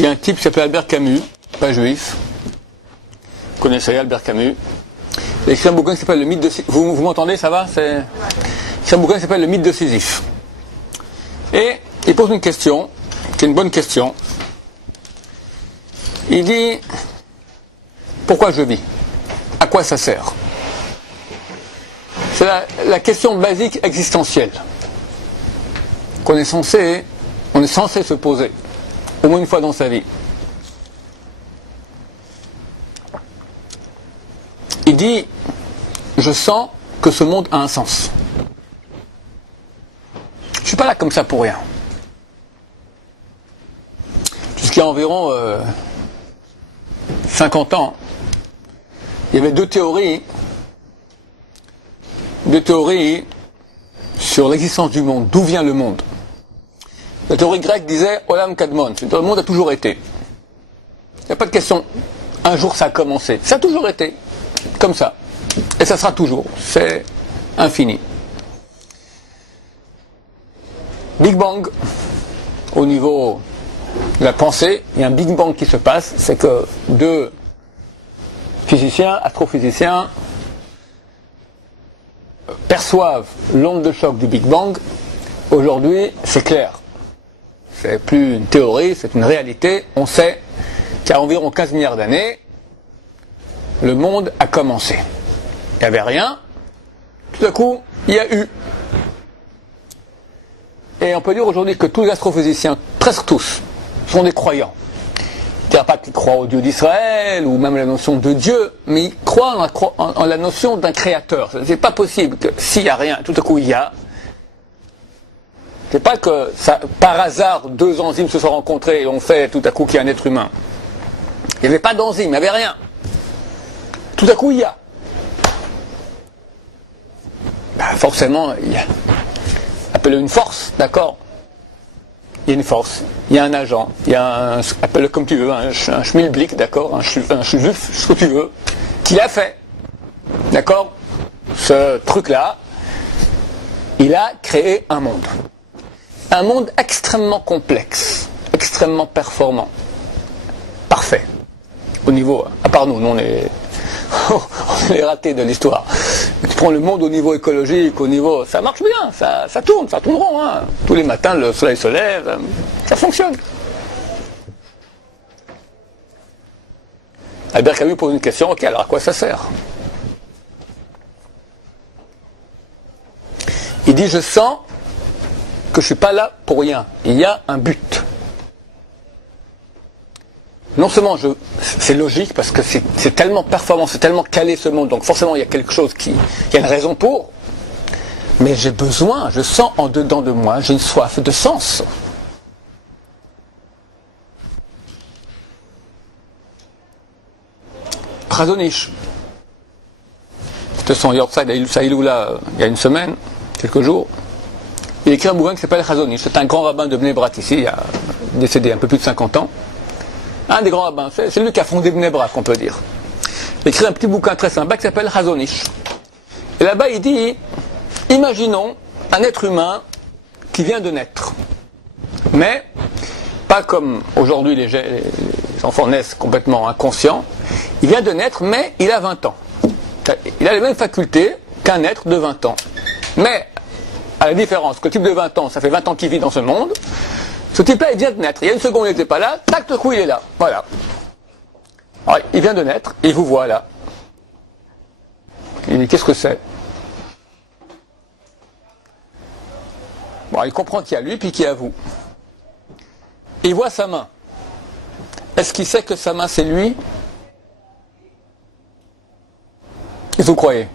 Il y a un type qui s'appelle Albert Camus, pas juif. Vous connaissez Albert Camus. Il a écrit un bouquin qui s'appelle Le mythe de Sisyphe. Vous m'entendez, ça va? C'est un bouquin qui s'appelle Le mythe de Sisyphe. Et il pose une question, qui est une bonne question. Il dit, pourquoi je vis? À quoi ça sert? C'est la question basique existentielle qu'on est censé se poser, au moins une fois dans sa vie. Il dit, je sens que ce monde a un sens. Je ne suis pas là comme ça pour rien. Jusqu'à environ 50 ans, il y avait deux théories sur l'existence du monde. D'où vient le monde? La théorie grecque disait Olam Kadmon, le monde a toujours été. Il n'y a pas de question, un jour ça a commencé. Ça a toujours été, comme ça. Et ça sera toujours. C'est infini. Big Bang, au niveau de la pensée, il y a un Big Bang qui se passe, c'est que deux physiciens, astrophysiciens, perçoivent l'onde de choc du Big Bang. Aujourd'hui, c'est clair. C'est plus une théorie, c'est une réalité. On sait qu'à environ 15 milliards d'années, le monde a commencé. Il n'y avait rien. Tout à coup, il y a eu. Et on peut dire aujourd'hui que tous les astrophysiciens, presque tous, sont des croyants. Je ne dirais pas qu'ils croient au Dieu d'Israël, ou même la notion de Dieu, mais ils croient en la notion d'un créateur. C'est pas possible que s'il n'y a rien, tout à coup il y a. C'est pas que ça, par hasard, deux enzymes se sont rencontrées et ont fait tout à coup qu'il y a un être humain. Il n'y avait pas d'enzyme, il n'y avait rien. Tout à coup il y a. Forcément, il y a. Appelle-le une force, d'accord? Il y a une force, il y a un agent, il y a un, appelle-le comme tu veux, un schmilblick, d'accord, un schuzuf, ce que tu veux, qui l'a fait, d'accord? Ce truc-là, il a créé un monde. Un monde extrêmement complexe, extrêmement performant, parfait. Au niveau, à part nous, on est les ratés de l'histoire. Tu prends le monde au niveau écologique, au niveau, ça marche bien, ça tourne rond. Hein. Tous les matins, le soleil se lève, ça fonctionne. Albert Camus pose une question, ok, alors à quoi ça sert? Il dit, je sens que je ne suis pas là pour rien. Il y a un but. Non seulement c'est logique parce que c'est tellement performant, c'est tellement calé ce monde, donc forcément il y a quelque chose il y a une raison pour, mais j'ai besoin, je sens en dedans de moi, j'ai une soif de sens. Chazon-Ish, c'était son Yortzeit Saïloula il y a une semaine, quelques jours, il écrit un bouquin qui s'appelle Chazon-Ish, c'est un grand rabbin de Bnei Brak ici, il a décédé un peu plus de 50 ans. Un des grands rabbins, c'est lui qui a fondé Bnei Brak, on peut dire. Il écrit un petit bouquin très sympa qui s'appelle Chazon-Ish. Et là-bas, il dit, imaginons un être humain qui vient de naître. Mais, pas comme aujourd'hui les enfants naissent complètement inconscients. Il vient de naître, mais il a 20 ans. Il a les mêmes facultés qu'un être de 20 ans. Mais, à la différence que le type de 20 ans, ça fait 20 ans qu'il vit dans ce monde, ce type-là, il vient de naître. Il y a une seconde, il n'était pas là. Tac, de coup, il est là. Voilà. Alors, il vient de naître, et il vous voit là. Il dit, qu'est-ce que c'est? Bon, il comprend qu'il y a lui, puis qu'il y a vous. Et il voit sa main. Est-ce qu'il sait que sa main, c'est lui? Qu'est-ce que vous croyez?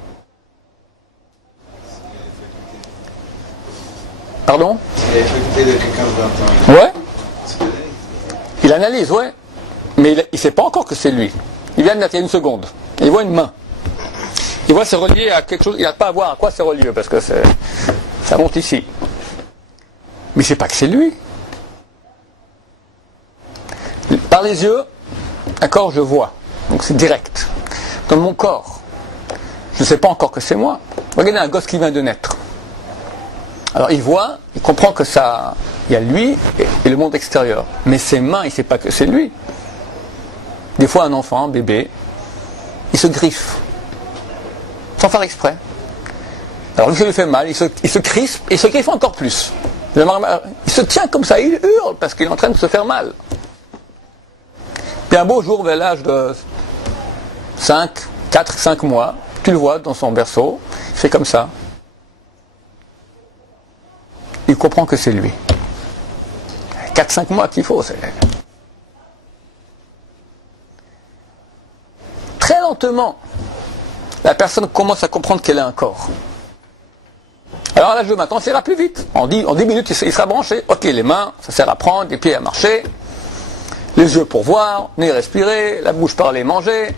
Pardon? Il a faculté de quelqu'un de 20 ans. Ouais. Il analyse, ouais. Mais il ne sait pas encore que c'est lui. Il vient de naître il y a une seconde. Il voit une main. Il voit c'est relié à quelque chose. Il n'a pas à voir à quoi c'est relié parce que ça monte ici. Mais il ne sait pas que c'est lui. Par les yeux, d'accord, je vois. Donc c'est direct. Dans mon corps, je ne sais pas encore que c'est moi. Regardez un gosse qui vient de naître. Alors il voit, il comprend que ça, il y a lui et le monde extérieur. Mais ses mains, il ne sait pas que c'est lui. Des fois un enfant, un bébé, il se griffe. Sans faire exprès. Alors lui, ça lui fait mal, il se crispe, et il se griffe encore plus. Il se tient comme ça, il hurle parce qu'il est en train de se faire mal. Puis un beau jour, vers l'âge de 4-5 mois, tu le vois dans son berceau, il fait comme ça. Il comprend que c'est lui. 4-5 mois qu'il faut. Très lentement, la personne commence à comprendre qu'elle a un corps. Alors à l'âge de maintenant, ça ira plus vite. En 10 minutes, il sera branché. Ok, les mains, ça sert à prendre, les pieds à marcher, les yeux pour voir, nez respirer, la bouche parler, manger.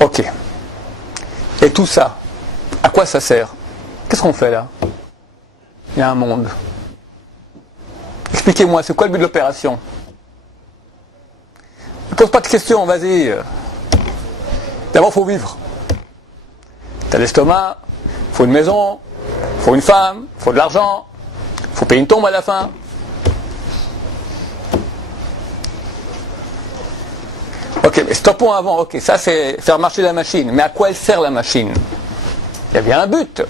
Ok. Et tout ça, à quoi ça sert? Qu'est-ce qu'on fait là? Il y a un monde. Expliquez-moi, c'est quoi le but de l'opération? Ne pose pas de questions, vas-y. D'abord, il faut vivre. T'as l'estomac, il faut une maison, il faut une femme, il faut de l'argent, il faut payer une tombe à la fin. Ok, mais stoppons avant. Ok, ça c'est faire marcher la machine. Mais à quoi elle sert la machine? Il y a bien un but.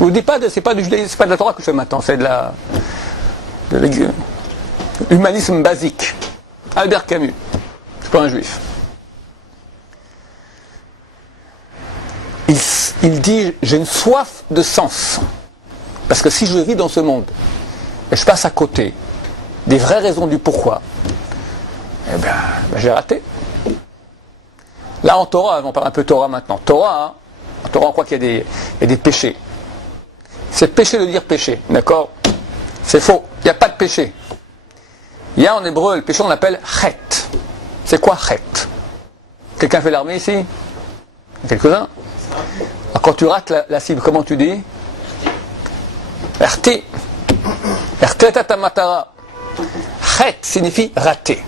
Je vous dis pas, c'est pas du judaïsme, c'est pas de la Torah que je fais maintenant, c'est de l'humanisme basique. Albert Camus, c'est pas un juif. Il dit, j'ai une soif de sens. Parce que si je vis dans ce monde, et je passe à côté des vraies raisons du pourquoi, eh ben j'ai raté. Là en Torah, on parle un peu Torah maintenant. Torah, en Torah on croit qu'il y a des péchés. C'est péché de dire péché, d'accord? C'est faux, il n'y a pas de péché. Il y a en hébreu, le péché on l'appelle chet. C'est quoi chet? Quelqu'un fait l'armée ici? Quelques-uns? Alors, quand tu rates la cible, comment tu dis? RT. RT tatamatara. Chet signifie rater.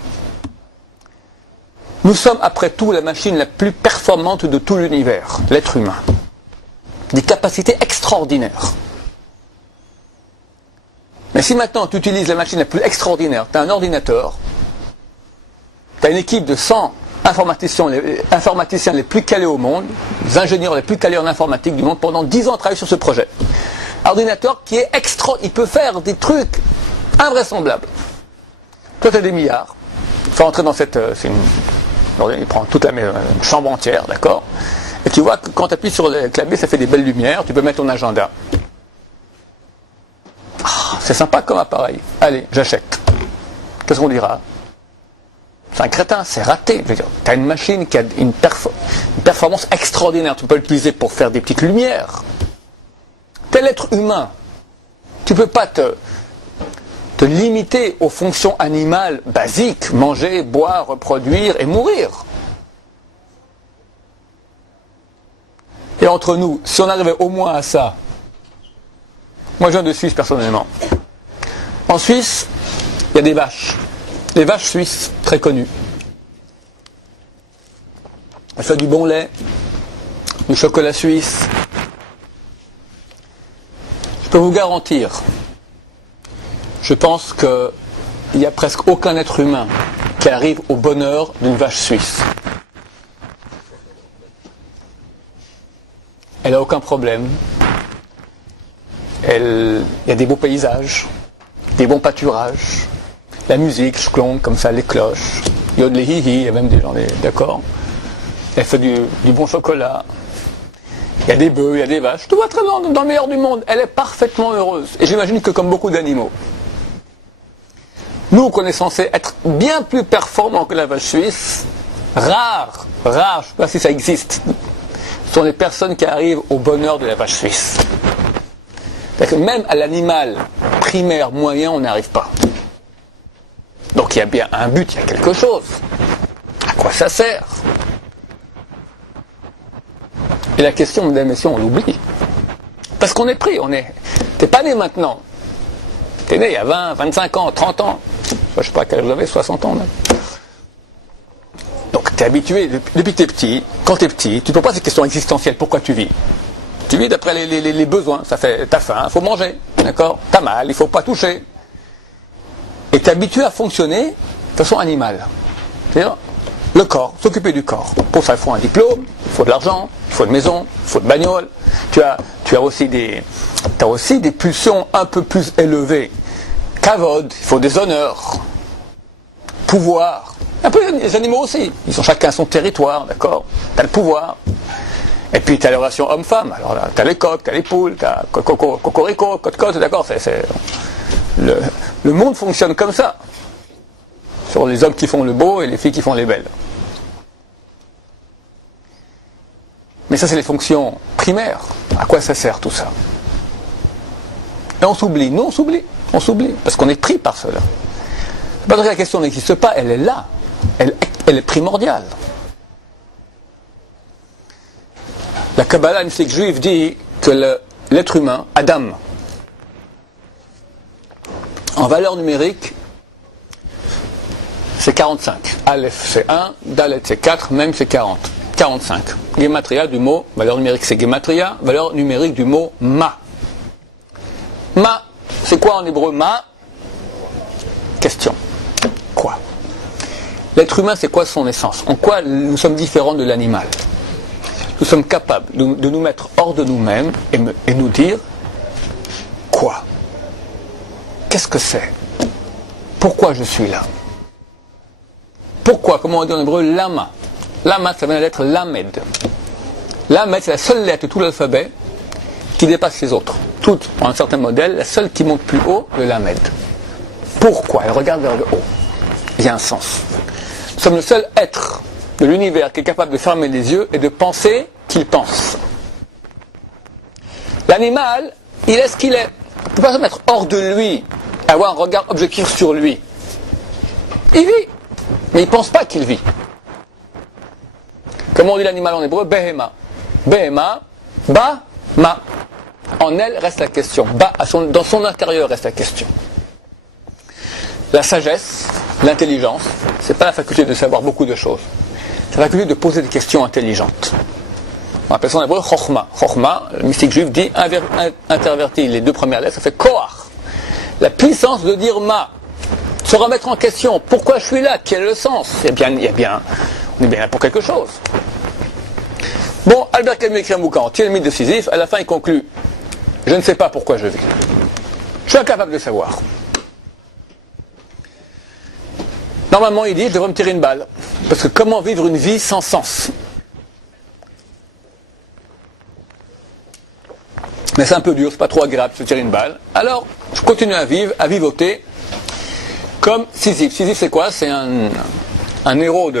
Nous sommes après tout la machine la plus performante de tout l'univers, l'être humain. Des capacités extraordinaires. Mais si maintenant tu utilises la machine la plus extraordinaire, tu as un ordinateur, tu as une équipe de 100 informaticiens les plus calés au monde, les ingénieurs les plus calés en informatique du monde, pendant 10 ans travaillent sur ce projet. Un ordinateur qui est il peut faire des trucs invraisemblables. Toi tu as des milliards, il faut rentrer dans il prend toute une chambre entière, d'accord? Et tu vois que quand tu appuies sur le clavier, ça fait des belles lumières, tu peux mettre ton agenda. C'est sympa comme appareil. Allez, j'achète. Qu'est-ce qu'on dira? C'est un crétin, c'est raté. Tu as une machine qui a une performance extraordinaire. Tu peux l'utiliser pour faire des petites lumières. Tel être humain, tu ne peux pas te limiter aux fonctions animales basiques, manger, boire, reproduire et mourir. Et entre nous, si on arrivait au moins à ça, moi je viens de Suisse personnellement. En Suisse, il y a des vaches. Les vaches suisses, très connues. Elles font du bon lait, du chocolat suisse. Je peux vous garantir, je pense qu'il n'y a presque aucun être humain qui arrive au bonheur d'une vache suisse. Elle n'a aucun problème. Il y a des beaux paysages, des bons pâturages, la musique, je comme ça, les cloches, il y a des hihi, il y a même des gens, d'accord. Elle fait du bon chocolat, il y a des bœufs, il y a des vaches, tout va très bien dans le meilleur du monde, elle est parfaitement heureuse. Et j'imagine que comme beaucoup d'animaux, nous qu'on est censé être bien plus performants que la vache suisse, rares, je ne sais pas si ça existe, ce sont les personnes qui arrivent au bonheur de la vache suisse. C'est-à-dire que même à l'animal primaire moyen, on n'arrive pas. Donc il y a bien un but, il y a quelque chose. À quoi ça sert? Et la question, mesdames et messieurs, on l'oublie. Parce qu'on est pris, t'es pas né maintenant. T'es né il y a 20, 25 ans, 30 ans. Je sais pas quel âge vous avez, 60 ans même. Donc t'es habitué, depuis que t'es petit, quand t'es petit, tu ne poses pas ces questions existentielles, pourquoi tu vis? Tu vis d'après les besoins. Ça fait, t'as faim, il faut manger, d'accord? T'as mal, il faut pas toucher. Et t'es habitué à fonctionner de façon animale. C'est-à-dire, le corps, s'occuper du corps. Pour ça, il faut un diplôme, il faut de l'argent, il faut une maison, il faut de bagnole. Tu as aussi des pulsions un peu plus élevées. Kavod, il faut des honneurs, pouvoir. Un peu les animaux aussi. Ils ont chacun son territoire, d'accord? T'as le pouvoir. Et puis t'as les relations homme-femme. Alors là, t'as les coqs, t'as les poules, t'as cocorico, cote-cote, d'accord? Le monde fonctionne comme ça. Sur les hommes qui font le beau et les filles qui font les belles. Mais ça, c'est les fonctions primaires. À quoi ça sert tout ça? Et on s'oublie. Nous, on s'oublie. Parce qu'on est pris par cela. C'est pas que la question n'existe pas, elle est là. Elle est primordiale. La Kabbalah, une secte juive, dit que l'être humain, Adam, en valeur numérique, c'est 45. Aleph c'est 1, Dalet c'est 4, Mem c'est 40. 45. Gematria du mot, valeur numérique c'est Gematria, valeur numérique du mot Ma. Ma, c'est quoi en hébreu Ma? Question. Quoi? L'être humain, c'est quoi son essence? En quoi nous sommes différents de l'animal? Nous sommes capables de nous mettre hors de nous-mêmes et nous dire quoi? Qu'est-ce que c'est? Pourquoi je suis là? Pourquoi? Comment on dit en hébreu? Lama. Lama, ça vient de l'être Lamed. Lamed, c'est la seule lettre de tout l'alphabet qui dépasse les autres. Toutes, pour un certain modèle, la seule qui monte plus haut, le Lamed. Pourquoi? Elle regarde vers le haut. Il y a un sens. Nous sommes le seul être de l'univers qui est capable de fermer les yeux et de penser qu'il pense. L'animal, il est ce qu'il est. Il ne peut pas se mettre hors de lui, avoir un regard objectif sur lui. Il vit, mais il ne pense pas qu'il vit. Comment on dit l'animal en hébreu? Behema. Behema, ba, ma. En elle reste la question. Ba, dans son intérieur reste la question. La sagesse, l'intelligence, c'est pas la faculté de savoir beaucoup de choses. C'est la faculté de poser des questions intelligentes. On appelle ça en hébreu chokhma. Chokhma, le mystique juif dit interverti les deux premières lettres, ça fait koach. La puissance de dire ma. Se remettre en question. Pourquoi je suis là? Quel est le sens? On est bien là pour quelque chose. Bon, Albert Camus écrit un bouquin entier, le mythe de Sisyphe. À la fin, il conclut: je ne sais pas pourquoi je vis. Je suis incapable de savoir. Normalement, il dit: je devrais me tirer une balle. Parce que comment vivre une vie sans sens? Mais c'est un peu dur, c'est pas trop agréable de se tirer une balle. Alors, je continue à vivre, à vivoter, comme Sisyphe. Sisyphe, c'est quoi? C'est un héros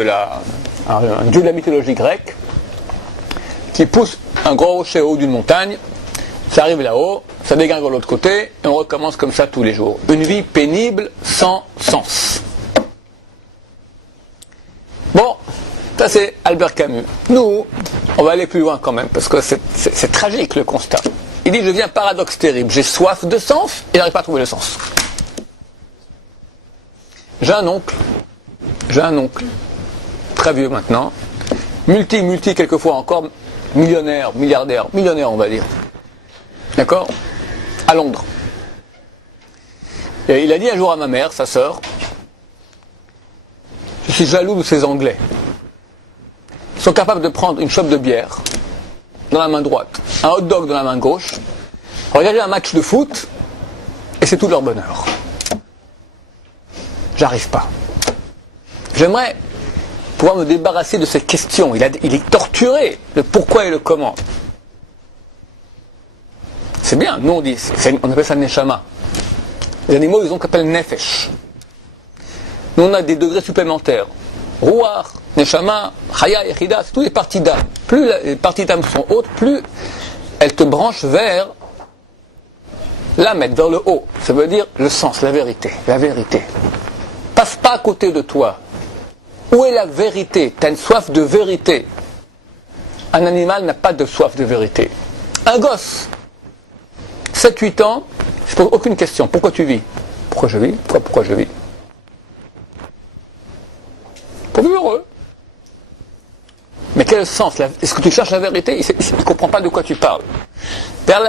un dieu de la mythologie grecque, qui pousse un gros rocher au haut d'une montagne, ça arrive là-haut, ça dégringole de l'autre côté, et on recommence comme ça tous les jours. Une vie pénible, sans sens. Bon, ça c'est Albert Camus. Nous, on va aller plus loin quand même, parce que c'est tragique le constat. Il dit: je vis un paradoxe terrible, j'ai soif de sens, et j'arrive pas à trouver le sens. J'ai un oncle, très vieux maintenant, multi quelquefois encore, millionnaire on va dire. D'accord? À Londres. Et il a dit un jour à ma mère, sa sœur: je suis jaloux de ces Anglais. Ils sont capables de prendre une chope de bière dans la main droite, un hot dog dans la main gauche, regarder un match de foot, et c'est tout leur bonheur. J'arrive pas. J'aimerais pouvoir me débarrasser de ces questions. Il est torturé, le pourquoi et le comment. C'est bien, nous on dit, on appelle ça neshama. Les animaux, ils ont ce qu'on appelle nefesh. Nous on a des degrés supplémentaires. Ruach, neshama, chaya, yechida, c'est toutes les parties d'âme. Plus les parties d'âme sont hautes, plus elles te branchent vers l'âme, vers le haut. Ça veut dire le sens, la vérité. La vérité. Passe pas à côté de toi. Où est la vérité? Tu as une soif de vérité. Un animal n'a pas de soif de vérité. Un gosse, 7-8 ans, je pose aucune question. Pourquoi tu vis? Pourquoi je vis? Pourquoi je vis? Pour vivre heureux. Mais quel sens? Est-ce que tu cherches la vérité? Il ne comprend pas de quoi tu parles. Vers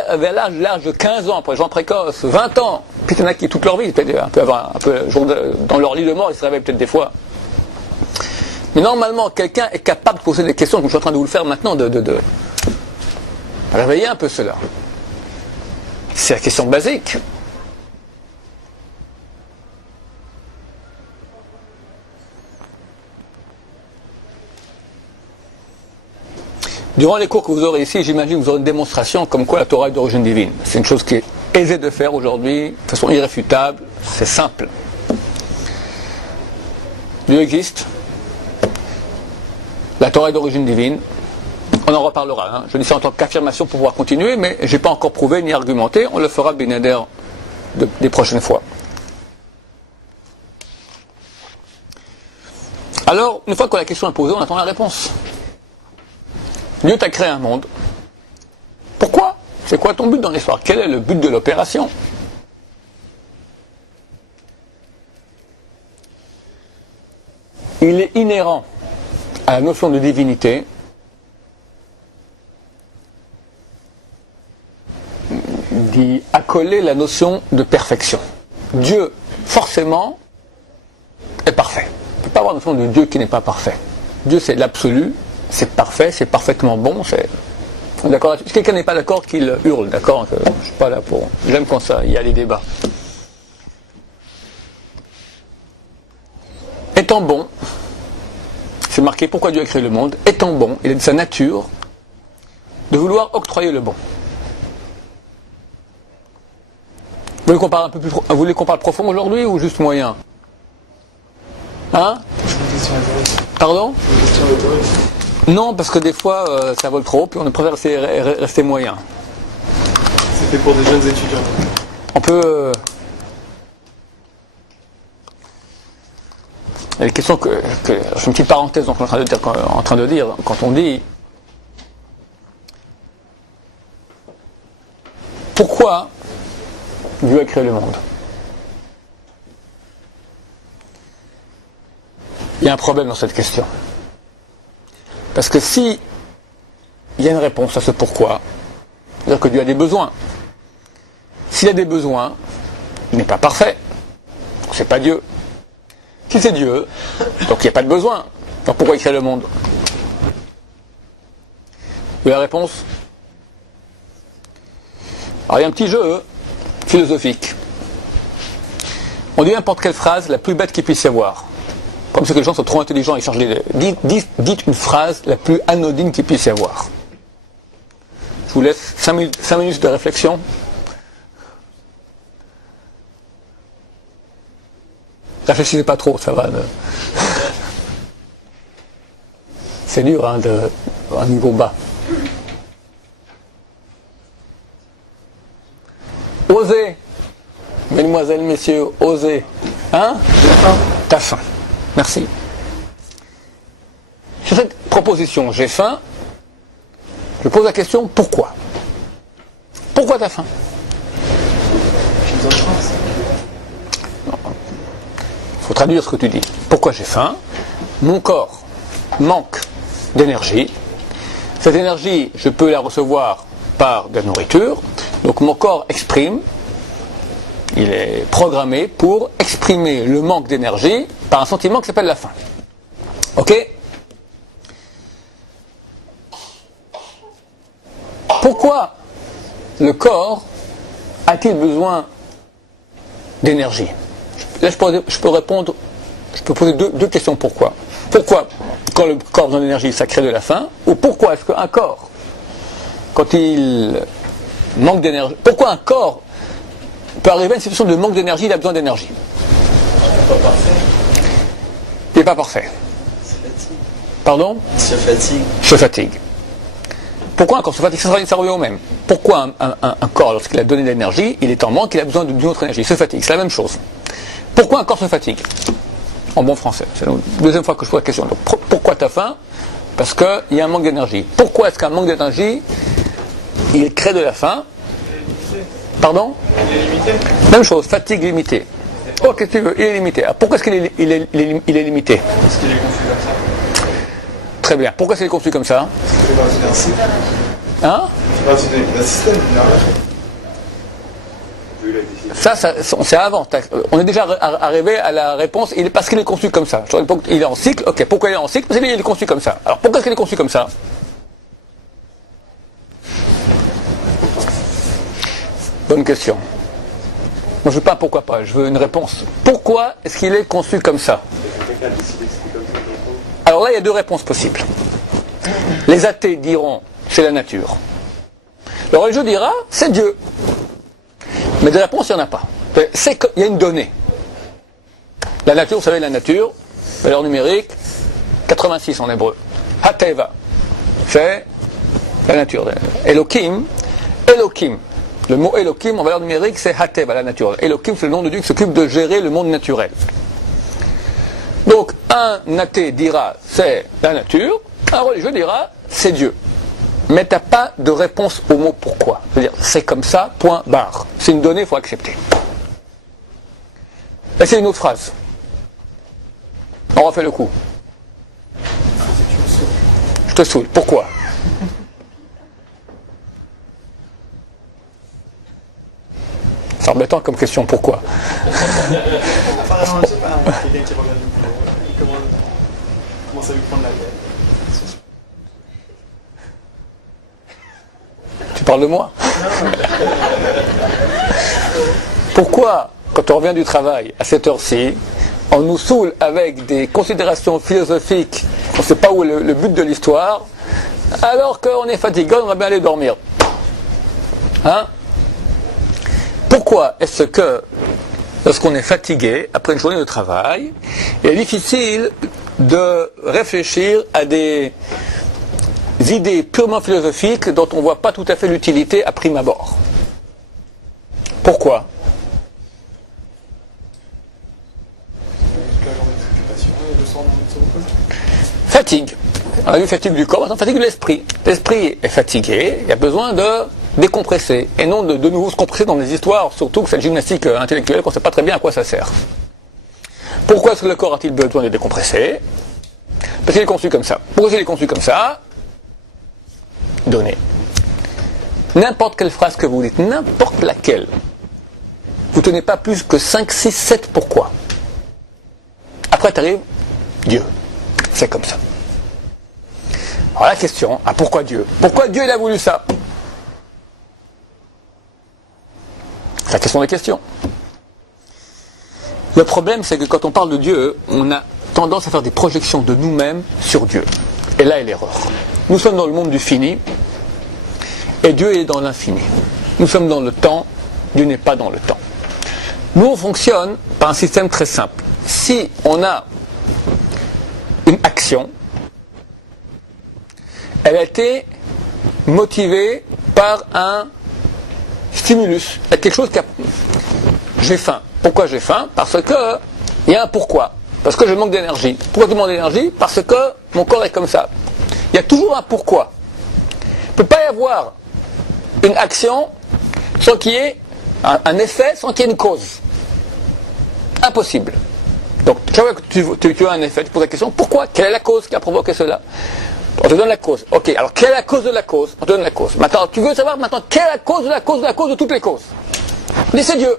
l'âge de 15 ans, pour les gens précoces, 20 ans, puis il y en a qui toute leur vie, peut-être un peu dans leur lit de mort, ils se réveillent peut-être des fois. Mais normalement, quelqu'un est capable de poser des questions, comme je suis en train de vous le faire maintenant, de réveiller un peu cela. C'est la question basique. Durant les cours que vous aurez ici, j'imagine que vous aurez une démonstration comme quoi la Torah est d'origine divine. C'est une chose qui est aisée de faire aujourd'hui, de façon irréfutable, c'est simple. Dieu existe, la Torah est d'origine divine, on en reparlera. Hein. Je dis ça en tant qu'affirmation pour pouvoir continuer, mais je n'ai pas encore prouvé ni argumenté, on le fera Benader des prochaines fois. Alors, une fois que la question est posée, on attend la réponse. Dieu t'a créé un monde. Pourquoi? C'est quoi ton but dans l'histoire? Quel est le but de l'opération? Il est inhérent à la notion de divinité d'y accoler la notion de perfection. Dieu, forcément, est parfait. On ne peut pas avoir la notion de Dieu qui n'est pas parfait. Dieu, c'est l'absolu. C'est parfait, c'est parfaitement bon, c'est... D'accord. Si quelqu'un n'est pas d'accord, qu'il hurle, d'accord. Je ne suis pas là pour... J'aime quand ça, il y a les débats. Étant bon, c'est marqué pourquoi Dieu a créé le monde, étant bon, il est de sa nature de vouloir octroyer le bon. Vous voulez qu'on parle un peu plus... Vous voulez qu'on parle profond aujourd'hui ou juste moyen? Hein? Pardon? Non, parce que des fois, ça vole trop, puis on préfère rester moyen. C'était pour des jeunes étudiants. On peut... Il y a des questions que c'est une petite parenthèse donc, en train de dire, quand on dit... Pourquoi Dieu a créé le monde? Il y a un problème dans cette question. Parce que si il y a une réponse à ce pourquoi, c'est-à-dire que Dieu a des besoins. S'il a des besoins, il n'est pas parfait. Donc c'est pas Dieu. Si c'est Dieu, donc il n'y a pas de besoin. Donc pourquoi il crée le monde? Vous avez la réponse? Alors il y a un petit jeu philosophique. On dit n'importe quelle phrase la plus bête qu'il puisse y avoir. Comme c'est que les gens sont trop intelligents, ils cherchent dites une phrase la plus anodine qu'il puisse y avoir. Je vous laisse 5 minutes de réflexion. Réfléchissez pas trop, ça va. C'est dur, hein, à un niveau bas. Osez, mesdemoiselles, messieurs, osez. Hein? T'as faim. Merci. Sur cette proposition, j'ai faim, je pose la question, pourquoi? Pourquoi t'as faim? J'ai besoin de chance. Il faut traduire ce que tu dis. Pourquoi j'ai faim? Mon corps manque d'énergie. Cette énergie, je peux la recevoir par de la nourriture. Donc mon corps exprime, il est programmé pour exprimer le manque d'énergie par un sentiment qui s'appelle la faim. Ok? Pourquoi le corps a-t-il besoin d'énergie? Là, je peux répondre, je peux poser deux questions. Pourquoi? Pourquoi, quand le corps a besoin d'énergie, ça crée de la faim? Ou pourquoi est-ce qu'un corps, quand il manque d'énergie, pourquoi un corps peut arriver à une situation de manque d'énergie, il a besoin d'énergie? Pas parfait. Il n'est pas parfait. Se fatigue. Pardon? Se fatigue. Se fatigue. Pourquoi un corps se fatigue? Ça revient au même. Pourquoi un corps, lorsqu'il a donné de l'énergie, il est en manque, il a besoin d'une autre énergie? Il se fatigue, c'est la même chose. Pourquoi un corps se fatigue? En bon français. C'est la deuxième fois que je pose la question. Donc, pourquoi tu as faim? Parce qu'il y a un manque d'énergie. Pourquoi est-ce qu'un manque d'énergie, il crée de la faim? Pardon? Il est limité. Même chose, fatigue limitée. Oh, qu'est-ce que tu veux? Il est limité. Alors, pourquoi est-ce qu'il est limité? Parce qu'il est conçu comme ça. Très bien. Pourquoi c'est construit comme ça? C'est parti d'un cycle. Hein? C'est parti d'un système, d'une narration. Ça, c'est avant. On est déjà arrivé à la réponse. Il est parce qu'il est construit comme ça. Il est en cycle. Ok. Pourquoi il est en cycle? Parce qu'il est construit comme ça. Alors pourquoi est-ce qu'il est construit comme ça? Bonne question. Moi, je veux pas pourquoi pas. Je veux une réponse. Pourquoi est-ce qu'il est conçu comme ça? Alors là, il y a deux réponses possibles. Les athées diront c'est la nature. Le religieux dira c'est Dieu. Mais de réponse, il n'y en a pas. Il y a une donnée. La nature, vous savez, la nature, valeur numérique, 86 en hébreu. Hateva, c'est la nature. Elohim, le mot Elohim en valeur numérique, c'est Hateva, la nature. Elohim, c'est le nom de Dieu qui s'occupe de gérer le monde naturel. Donc, un athée dira c'est la nature, un religieux dira c'est Dieu. Mais tu n'as pas de réponse au mot pourquoi. C'est-à-dire, c'est comme ça, point, barre. C'est une donnée, il faut accepter. Là, c'est une autre phrase. On refait le coup. Je te saoule. Pourquoi? C'est embêtant comme question, pourquoi? Apparemment, je sais pas, quelqu'un qui regarde le boulot, il commence à lui prendre la tête. Tu parles de moi? Pourquoi, quand on revient du travail à cette heure-ci, on nous saoule avec des considérations philosophiques, on ne sait pas où est le but de l'histoire, alors qu'on est fatigué, on va bien aller dormir. Hein? Pourquoi est-ce que, lorsqu'on est fatigué, après une journée de travail, il est difficile de réfléchir à des idées purement philosophiques dont on ne voit pas tout à fait l'utilité à prime abord? Pourquoi? Fatigue. On a vu fatigue du corps, maintenant fatigue de l'esprit. L'esprit est fatigué, il y a besoin de décompresser, et non de nouveau se compresser dans des histoires, surtout que cette gymnastique intellectuelle qu'on ne sait pas très bien à quoi ça sert. Pourquoi est-ce que le corps a-t-il besoin de décompresser? Parce qu'il est conçu comme ça. Pourquoi il est conçu comme ça? Donné. N'importe quelle phrase que vous dites, n'importe laquelle, vous ne tenez pas plus que 5, 6, 7 pourquoi. Après, tu arrives, Dieu. C'est comme ça. Alors la question, pourquoi Dieu? Pourquoi Dieu il a voulu ça? C'est la question des questions. Le problème, c'est que quand on parle de Dieu, on a tendance à faire des projections de nous-mêmes sur Dieu. Et là est l'erreur. Nous sommes dans le monde du fini, et Dieu est dans l'infini. Nous sommes dans le temps, Dieu n'est pas dans le temps. Nous, on fonctionne par un système très simple. Si on a une action, elle a été motivée par un stimulus, quelque chose qui a... J'ai faim. Pourquoi j'ai faim? Parce que il y a un pourquoi. Parce que je manque d'énergie. Pourquoi je manque d'énergie? Parce que mon corps est comme ça. Il y a toujours un pourquoi. Il ne peut pas y avoir une action sans qu'il y ait un effet, sans qu'il y ait une cause. Impossible. Donc, chaque fois que tu as un effet, tu poses la question, pourquoi? Quelle est la cause qui a provoqué cela? On te donne la cause. Ok, alors quelle est la cause de la cause? On te donne la cause. Maintenant, tu veux savoir maintenant quelle est la cause de la cause de la cause de toutes les causes? Mais c'est Dieu.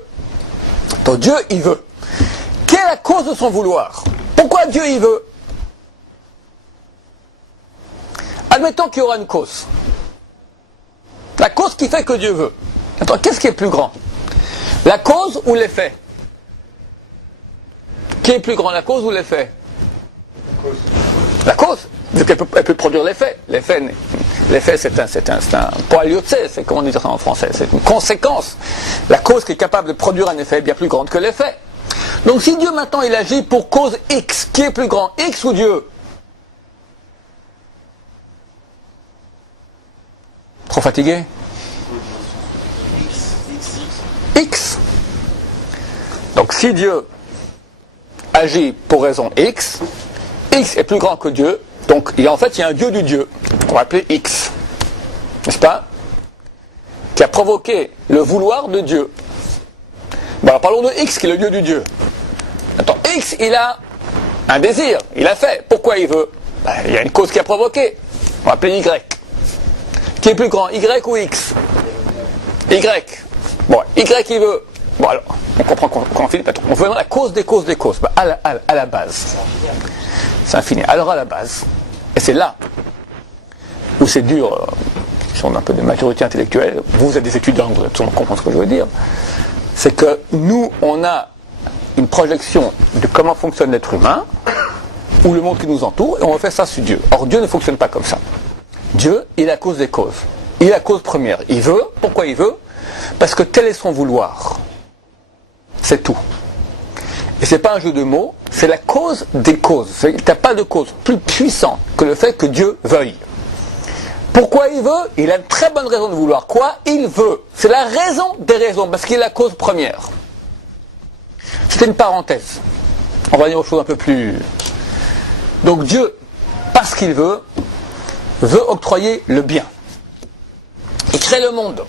Donc Dieu, il veut. Quelle est la cause de son vouloir? Pourquoi Dieu, il veut? Admettons qu'il y aura une cause. La cause qui fait que Dieu veut. Attends, qu'est-ce qui est plus grand? La cause ou l'effet? Qui est plus grand, la cause ou l'effet? La cause. Vu qu'elle peut produire l'effet. L'effet, c'est un poiliotse, c'est comment dire ça en français? C'est une conséquence. La cause qui est capable de produire un effet est bien plus grande que l'effet. Donc si Dieu maintenant il agit pour cause X, qui est plus grand, X ou Dieu? Trop fatigué? X. Donc si Dieu agit pour raison X, X est plus grand que Dieu, donc en fait il y a un Dieu du Dieu, qu'on va appeler X, n'est-ce pas? Qui a provoqué le vouloir de Dieu. Bon alors parlons de X qui est le Dieu du Dieu. Attends, X il a un désir, il a fait, pourquoi il veut? Il y a une cause qui a provoqué. On va appeler Y. Qui est plus grand, Y ou X? Y. Bon, Y il veut. Bon alors, on comprend qu'on finit pas tout. On veut la cause des causes des causes. À la base. C'est infini. Alors à la base, et c'est là où c'est dur, si on a un peu de maturité intellectuelle, vous êtes des étudiants, vous allez comprendre ce que je veux dire, c'est que nous, on a une projection de comment fonctionne l'être humain, ou le monde qui nous entoure, et on refait ça sur Dieu. Or, Dieu ne fonctionne pas comme ça. Dieu, il est la cause des causes. Il est la cause première. Il veut. Pourquoi il veut? Parce que tel est son vouloir. C'est tout. Et c'est pas un jeu de mots, c'est la cause des causes. Il n'y a pas de cause plus puissante que le fait que Dieu veuille. Pourquoi il veut? Il a une très bonne raison de vouloir. Quoi? Il veut. C'est la raison des raisons, parce qu'il est la cause première. C'était une parenthèse. On va dire aux choses un peu plus... Donc Dieu, parce qu'il veut octroyer le bien. Il crée le monde.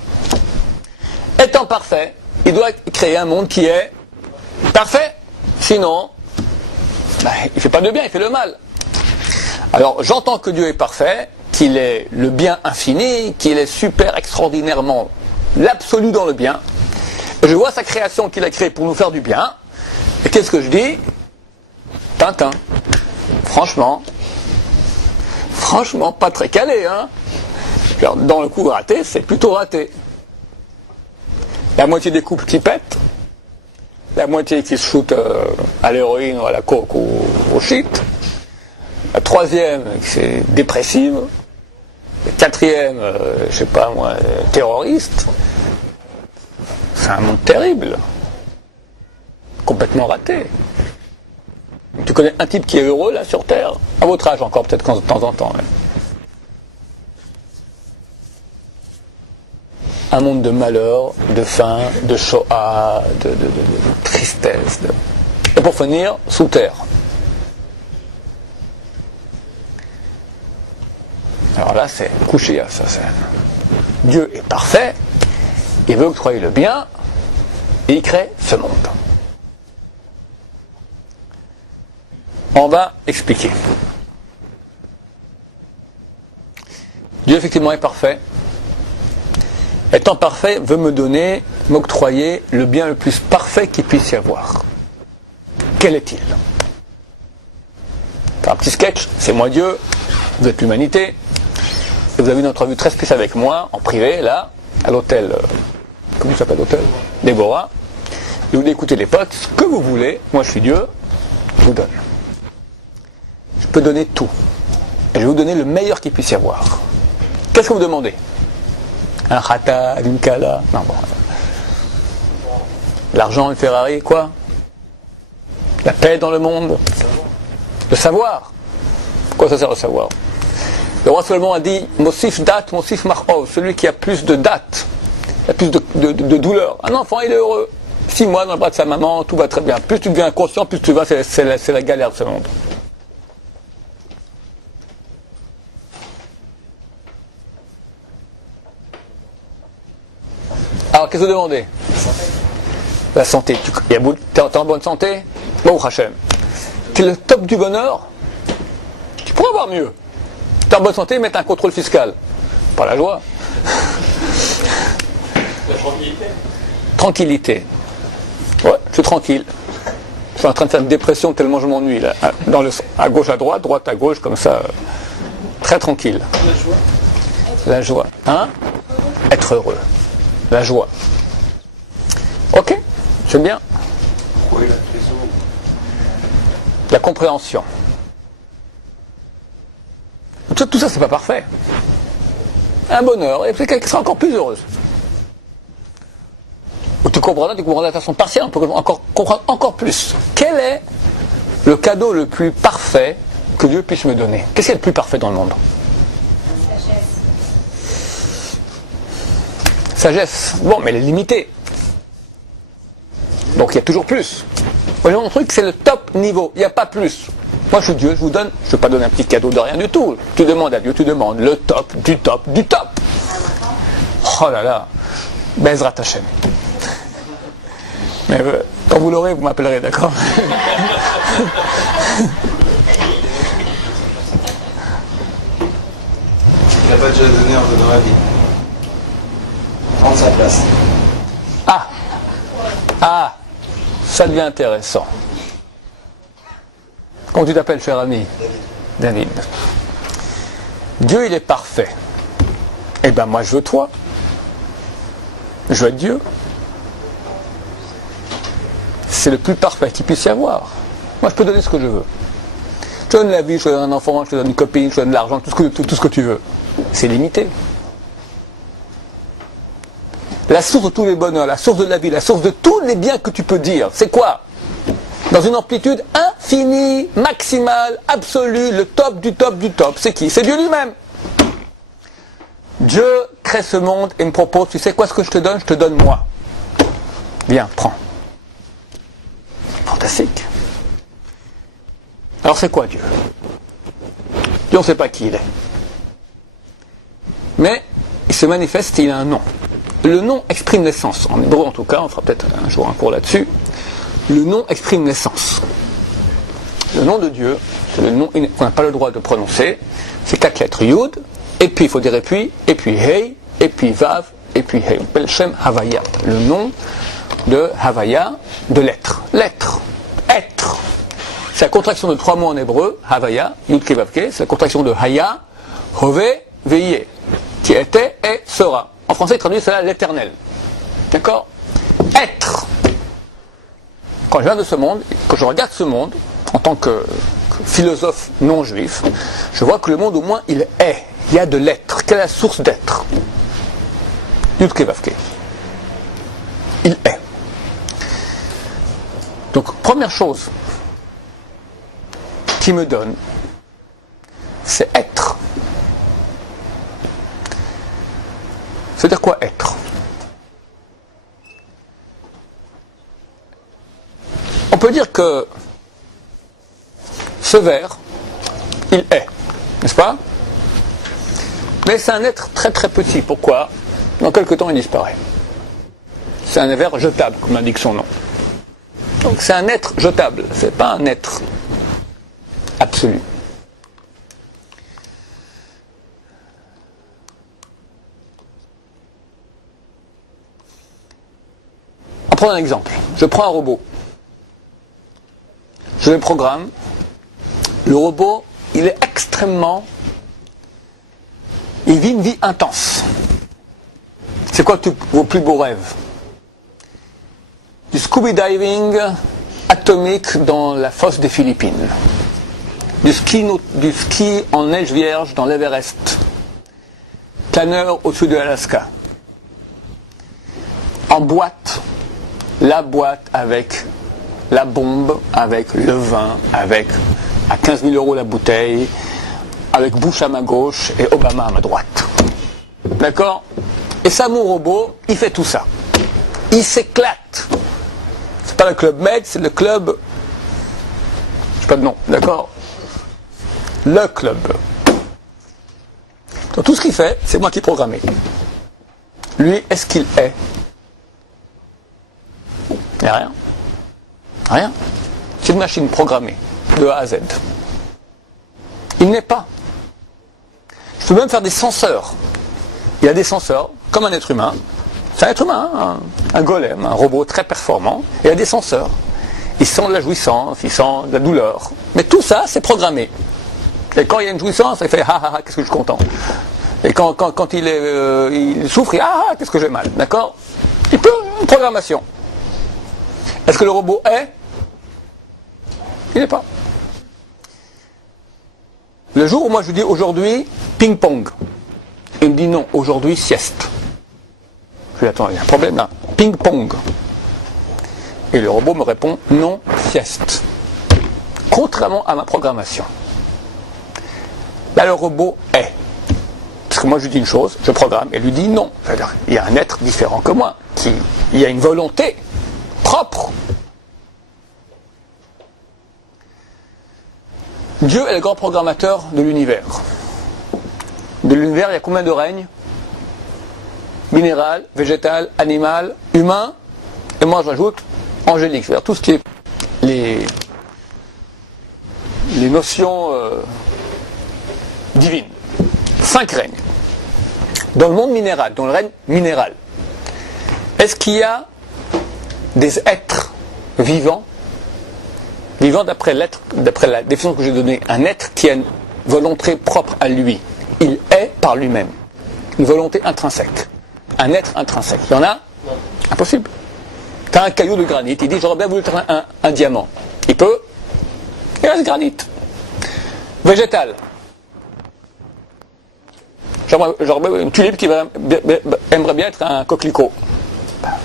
Étant parfait, il doit créer un monde qui est parfait. Sinon, il ne fait pas de bien, il fait le mal. Alors j'entends que Dieu est parfait, qu'il est le bien infini, qu'il est super extraordinairement l'absolu dans le bien. Et je vois sa création qu'il a créée pour nous faire du bien. Et qu'est-ce que je dis? Tintin. Franchement, pas très calé, hein. Genre, dans le coup raté, c'est plutôt raté. La moitié des couples qui pètent, la moitié qui se shootent à l'héroïne ou à la coke ou au shit, la troisième c'est dépressive, la quatrième, je sais pas moi, terroriste. C'est un monde terrible, complètement raté. Tu connais un type qui est heureux là sur Terre? À votre âge encore, peut-être de temps en temps. Ouais. Un monde de malheur, de faim, de Shoah, de tristesse. Et pour finir, sous terre. Alors là, c'est couché à ça. Dieu est parfait, il veut octroyer le bien, et il crée ce monde. On va expliquer. Dieu effectivement est parfait. Étant parfait, veut m'octroyer le bien le plus parfait qu'il puisse y avoir. Quel est-il? Un petit sketch, c'est moi Dieu, vous êtes l'humanité, et vous avez une entrevue très spéciale avec moi, en privé, là, à l'hôtel, comment ça s'appelle l'hôtel? Déborah, et vous écoutez les potes, ce que vous voulez, moi je suis Dieu, je vous donne. Je peux donner tout, et je vais vous donner le meilleur qu'il puisse y avoir. Qu'est-ce que vous demandez? Un Khata, une Kala, non bon. L'argent, une Ferrari, quoi? La paix dans le monde? Le savoir? Quoi ça sert le savoir? Le roi Salomon a dit Mosif dat, Mosif machov, celui qui a plus de date, il a plus de douleur. Un enfant, il est heureux. 6 mois dans le bras de sa maman, tout va très bien. Plus tu deviens inconscient, plus tu vas, c'est la galère de ce monde. Alors, qu'est-ce que vous demandez? La santé. T'es en bonne santé? Bon, Hachem. T'es le top du bonheur? Tu pourrais avoir mieux. T'es en bonne santé, mettre un contrôle fiscal. Pas la joie. La tranquillité. Tranquillité. Ouais, je suis tranquille. Je suis en train de faire une dépression tellement je m'ennuie là. À gauche, à droite, droite à gauche, comme ça. Très tranquille. La joie. La joie. Hein? Être heureux. La joie. Ok, c'est bien. Oui, la trésor. La compréhension. Tout ça, c'est pas parfait. Un bonheur, et quelqu'un qui sera encore plus heureuse. Ou tu comprendras de façon partielle, on peut comprendre encore plus. Quel est le cadeau le plus parfait que Dieu puisse me donner? Qu'est-ce qui est le plus parfait dans le monde? Sagesse. Bon, mais elle est limitée. Donc il y a toujours plus. Moi, mon truc, c'est le top niveau. Il n'y a pas plus. Moi, je suis Dieu, je vous donne. Je ne vais pas donner un petit cadeau de rien du tout. Tu demandes à Dieu, tu demandes le top, du top, du top. Oh là là. Bezrat Hashem. Mais quand vous l'aurez, vous m'appellerez, d'accord? n'a pas déjà donné ordre dans la vie. Prendre sa place. Ah, ça devient intéressant. Comment tu t'appelles, cher ami? David. Dieu, il est parfait. Eh bien, moi, je veux toi. Je veux être Dieu. C'est le plus parfait qu'il puisse y avoir. Moi, je peux donner ce que je veux. Je te donne la vie, je te donne un enfant, je te donne une copine, je te donne de l'argent, tout ce que tu veux. C'est limité. La source de tous les bonheurs, la source de la vie, la source de tous les biens que tu peux dire, c'est quoi? Dans une amplitude infinie, maximale, absolue, le top du top du top. C'est qui? C'est Dieu lui-même. Dieu crée ce monde et me propose, tu sais quoi, ce que je te donne moi. Viens, prends. Fantastique. Alors c'est quoi Dieu? Dieu, on ne sait pas qui il est. Mais il se manifeste et il a un nom. Le nom exprime l'essence. En hébreu en tout cas, on fera peut-être un jour un cours là-dessus. Le nom exprime l'essence. Le nom de Dieu, c'est le nom qu'on n'a pas le droit de prononcer. C'est 4 lettres. Yud, et puis il faut dire et puis Hei, et puis Vav, et puis Hei. On appelle Shem Havaya. Le nom de Havaya, de l'être. L'être. Être. C'est la contraction de 3 mots en hébreu. Havaya, Yud Ke Vav Ke. C'est la contraction de Haya, Hove, Veye. Qui était et sera. En français, il traduit cela l'éternel. D'accord? Être. Quand je viens de ce monde, quand je regarde ce monde, en tant que philosophe non juif, je vois que le monde, au moins, il est. Il y a de l'être. Quelle est la source d'être? Yud Ke Vav Ke. Il est. Donc, première chose qui me donne, c'est être. C'est-à-dire quoi être? On peut dire que ce verre, il est, n'est-ce pas? Mais c'est un être très très petit. Pourquoi? Dans quelque temps, il disparaît. C'est un verre jetable, comme indique son nom. Donc c'est un être jetable, c'est pas un être absolu. On prend un exemple. Je prends un robot. Je le programme. Le robot, il est extrêmement... Il vit une vie intense. C'est quoi vos plus beaux rêves? Du scuba diving atomique dans la fosse des Philippines. Du ski en neige vierge dans l'Everest. Planeur au-dessus de l'Alaska. En boîte. La boîte avec la bombe, avec le vin, avec à 15 000 € la bouteille, avec Bush à ma gauche et Obama à ma droite. D'accord? Et ça, mon robot, il fait tout ça. Il s'éclate. C'est pas le club Med, c'est le club... Je sais pas de nom, d'accord? Le club. Donc tout ce qu'il fait, c'est moi qui ai programmé. Lui, est-ce qu'il est? Il n'y a rien. Rien. C'est une machine programmée, de A à Z. Il n'est pas. Je peux même faire des senseurs. Il y a des senseurs, comme un être humain. C'est un être humain, hein, un golem, un robot très performant. Et il y a des senseurs. Il sent de la jouissance, il sent de la douleur. Mais tout ça, c'est programmé. Et quand il y a une jouissance, il fait « ah ah ah, qu'est-ce que je suis content ». Et quand il souffre, il « ah ah, qu'est-ce que j'ai mal ». D'accord? Il peut, une programmation. Est-ce que le robot est? Il n'est pas. Le jour où moi je dis aujourd'hui ping-pong, il me dit non, aujourd'hui sieste. Je dis attends, il y a un problème là. Ping-pong. Et le robot me répond non, sieste. Contrairement à ma programmation. Là le robot est. Parce que moi je lui dis une chose, je programme, et lui dit non. C'est-à-dire, il y a un être différent que moi, il y a une volonté propre. Dieu est le grand programmateur de l'univers. De l'univers, il y a combien de règnes? Minéral, végétal, animal, humain, et moi j'ajoute angélique, c'est-à-dire tout ce qui est les notions divines. 5 règnes. dans le monde minéral, dans le règne minéral, est-ce qu'il y a des êtres vivants d'après la définition que j'ai donnée, un être qui a une volonté propre à lui, il est par lui-même, une volonté intrinsèque, un être intrinsèque, il y en a? Impossible. Tu as un caillou de granit, il dit j'aurais bien voulu faire un diamant, il peut, il reste granit. Végétal, j'aurais une tulipe qui aimerait bien être un coquelicot.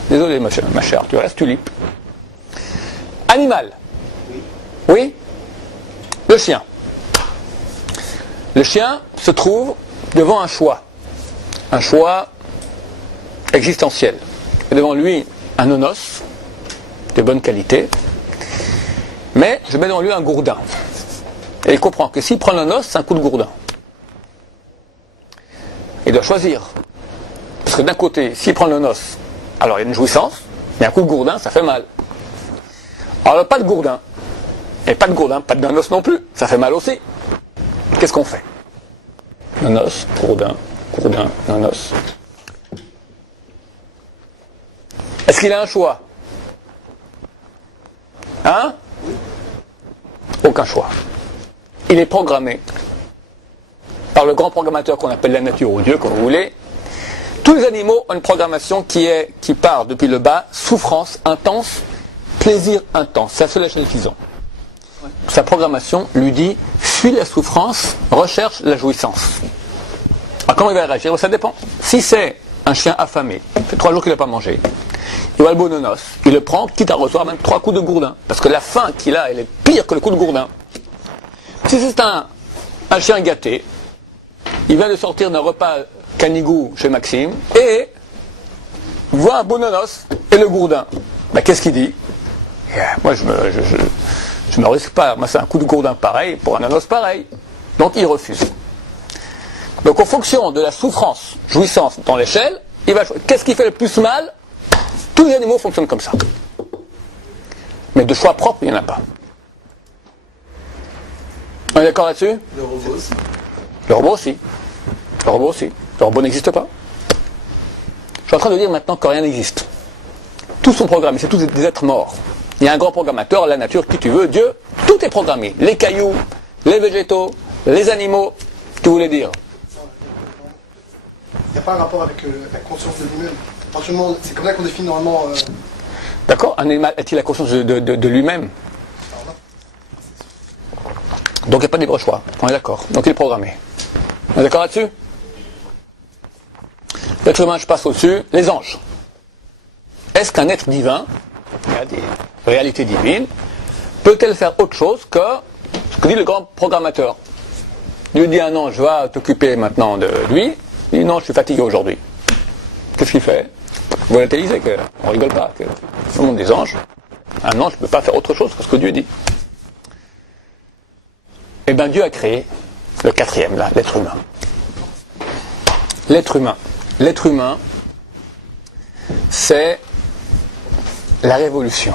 Désolé ma chère, tu restes tulipe. Animal. Oui. Le chien. Le chien se trouve devant un choix existentiel. Et devant lui un nonos de bonne qualité, mais je mets devant lui un gourdin. Et il comprend que s'il prend le nonos, c'est un coup de gourdin. Il doit choisir. Parce que d'un côté, s'il prend le nonos, alors il y a une jouissance, mais un coup de gourdin, ça fait mal. Alors pas de gourdin. Et pas de gourdin, pas de nonos non plus, ça fait mal aussi. Qu'est-ce qu'on fait? Nonos, gourdin, nonos. Est-ce qu'il a un choix? Hein? Aucun choix. Il est programmé par le grand programmateur qu'on appelle la nature ou Dieu, comme vous voulez. Tous les animaux ont une programmation qui part depuis le bas, souffrance intense, plaisir intense. C'est la seule échelle qu'ils ont. Sa programmation lui dit, fuis la souffrance, recherche la jouissance. Alors comment il va réagir? Ça dépend. Si c'est un chien affamé, ça fait 3 jours qu'il n'a pas mangé, il va le beau nonos, il le prend, quitte à recevoir même 3 coups de gourdin. Parce que la faim qu'il a, elle est pire que le coup de gourdin. Si c'est un chien gâté, il vient de sortir d'un repas canigou chez Maxime, et voit un beau nonos et le gourdin. Ben, qu'est-ce qu'il dit? Moi, je me risque pas. Moi, c'est un coup de gourdin pareil pour un nonos pareil. Donc, il refuse. Donc, en fonction de la souffrance, jouissance dans l'échelle, il va choisir. Qu'est-ce qui fait le plus mal? Tous les animaux fonctionnent comme ça. Mais de choix propre, il n'y en a pas. On est d'accord là-dessus? Le robot aussi. Le robot aussi. Le robot aussi. Le robot n'existe pas. Je suis en train de dire maintenant que rien n'existe. Tous sont programmés, c'est tous des êtres morts. Il y a un grand programmateur, la nature, qui tu veux, Dieu, tout est programmé. Les cailloux, les végétaux, les animaux, tu voulais dire? Il n'y a pas un rapport avec la conscience de lui-même. C'est comme ça qu'on définit normalement. D'accord? Un animal a-t-il la conscience de lui-même? Donc il n'y a pas de libre choix. On est d'accord. Donc il est programmé. On est d'accord là-dessus? L'être humain, je passe au-dessus. Les anges. Est-ce qu'un être divin, il y a des réalités divines, peut-elle faire autre chose que ce que dit le grand programmateur? Il lui dit un ange, va t'occuper maintenant de lui. Il dit non, je suis fatigué aujourd'hui. Qu'est-ce qu'il fait? Volatilisé, on rigole pas. Le monde des anges, un ange ne peut pas faire autre chose que ce que Dieu dit. Eh bien, Dieu a créé le 4e, là, l'être humain. L'être humain. L'être humain, c'est la révolution.